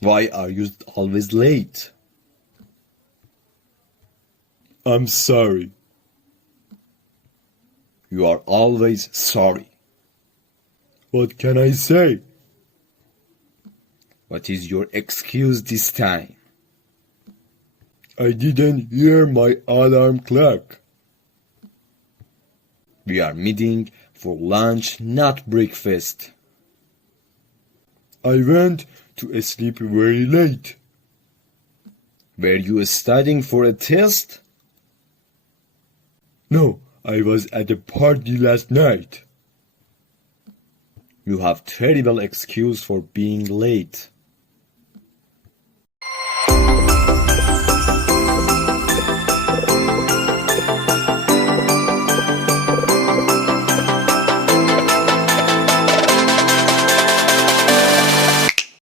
Why are you always late? I'm sorry. You are always sorry. What can I say? What is your excuse this time? I didn't hear my alarm clock. We are meeting for lunch, not breakfast. I went to sleep very late. Were you studying for a test? No, I was at a party last night. You have terrible excuse for being late.